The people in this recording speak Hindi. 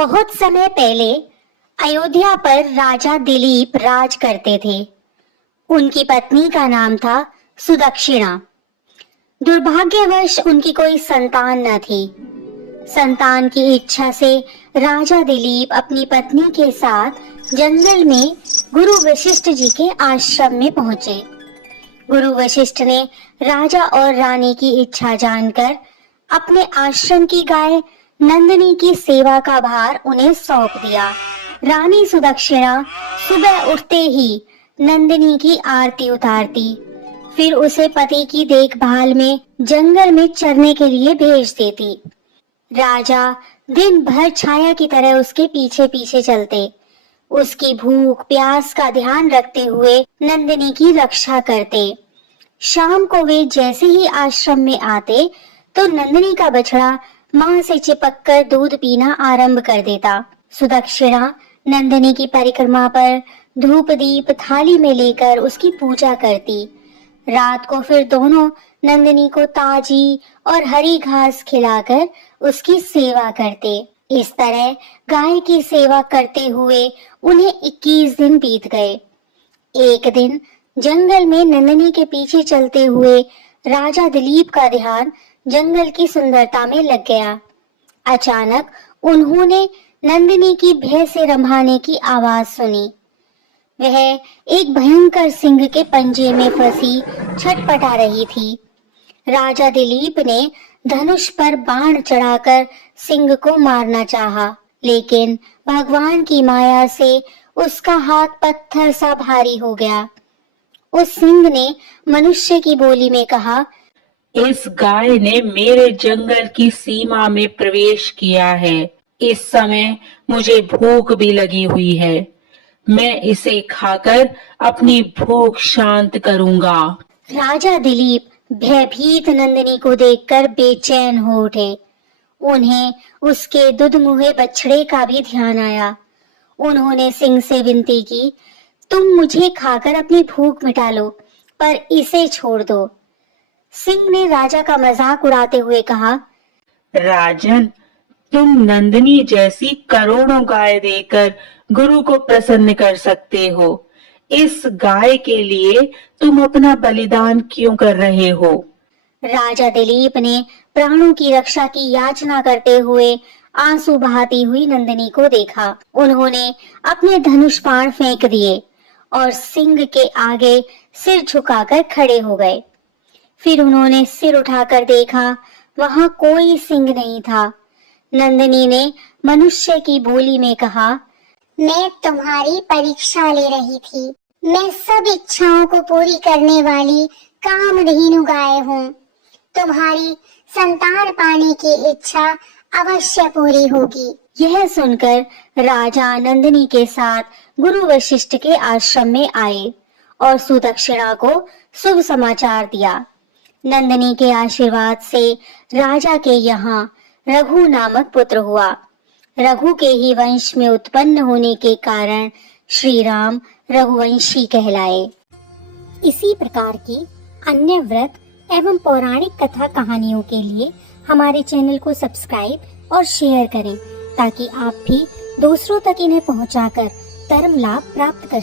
बहुत समय पहले अयोध्या पर राजा दिलीप राज करते थे। उनकी पत्नी का नाम था सुदक्षिणा। दुर्भाग्यवश उनकी कोई संतान न थी। संतान की इच्छा से राजा दिलीप अपनी पत्नी के साथ जंगल में गुरु वशिष्ठ जी के आश्रम में पहुंचे। गुरु वशिष्ठ ने राजा और रानी की इच्छा जानकर अपने आश्रम की गाय नंदिनी की सेवा का भार उन्हें सौंप दिया। रानी सुदक्षिणा सुबह उठते ही नंदिनी की आरती उतारती, फिर उसे पति की देखभाल में जंगल में चरने के लिए भेज देती। राजा दिन भर छाया की तरह उसके पीछे पीछे चलते, उसकी भूख प्यास का ध्यान रखते हुए नंदिनी की रक्षा करते। शाम को वे जैसे ही आश्रम में आते तो नंदिनी का बछड़ा मां से चिपककर दूध पीना आरंभ कर देता। सुदक्षिणा नंदिनी की परिक्रमा पर धूप दीप थाली में लेकर उसकी पूजा करती। रात को फिर दोनों नंदिनी को ताजी और हरी घास खिलाकर उसकी सेवा करते। इस तरह गाय की सेवा करते हुए उन्हें 21 दिन बीत गए। एक दिन जंगल में नंदिनी के पीछे चलते हुए राजा दिलीप का ध्यान जंगल की सुंदरता में लग गया। अचानक उन्होंने नंदिनी की भय से रंभाने की आवाज सुनी। वह एक भयंकर सिंह के पंजे में फंसी छटपटा रही थी। राजा दिलीप ने धनुष पर बाण चढ़ाकर सिंह को मारना चाहा, लेकिन भगवान की माया से उसका हाथ पत्थर सा भारी हो गया। उस सिंह ने मनुष्य की बोली में कहा, इस गाय ने मेरे जंगल की सीमा में प्रवेश किया है। इस समय मुझे भूख भी लगी हुई है। मैं इसे खाकर अपनी भूख शांत करूंगा। राजा दिलीप भयभीत नंदिनी को देखकर बेचैन हो उठे। उन्हें उसके दुधमुहे बछड़े का भी ध्यान आया। उन्होंने सिंह से विनती की, तुम मुझे खाकर अपनी भूख मिटा लो, पर इसे छोड़ दो। सिंह ने राजा का मजाक उड़ाते हुए कहा, राजन, तुम नंदिनी जैसी करोड़ों गाय देकर गुरु को प्रसन्न कर सकते हो। इस गाय के लिए तुम अपना बलिदान क्यों कर रहे हो? राजा दिलीप ने प्राणों की रक्षा की याचना करते हुए आंसू बहाती हुई नंदिनी को देखा। उन्होंने अपने धनुष बाण फेंक दिए और सिंह के आगे सिर झुकाकर खड़े हो गए। फिर उन्होंने सिर उठाकर देखा, वहां कोई सिंह नहीं था। नंदिनी ने मनुष्य की बोली में कहा, मैं तुम्हारी परीक्षा ले रही थी। मैं सब इच्छाओं को पूरी करने वाली कामधेनु गाय हूँ। तुम्हारी संतान पाने की इच्छा अवश्य पूरी होगी। यह सुनकर राजा नंदिनी के साथ गुरु वशिष्ठ के आश्रम में आए और सुदक्षिणा को शुभ समाचार दिया। नंदिनी के आशीर्वाद से राजा के यहाँ रघु नामक पुत्र हुआ। रघु के ही वंश में उत्पन्न होने के कारण श्री राम रघुवंशी कहलाए। इसी प्रकार की अन्य व्रत एवं पौराणिक कथा कहानियों के लिए हमारे चैनल को सब्सक्राइब और शेयर करें, ताकि आप भी दूसरों तक इन्हें पहुंचाकर धर्म लाभ प्राप्त कर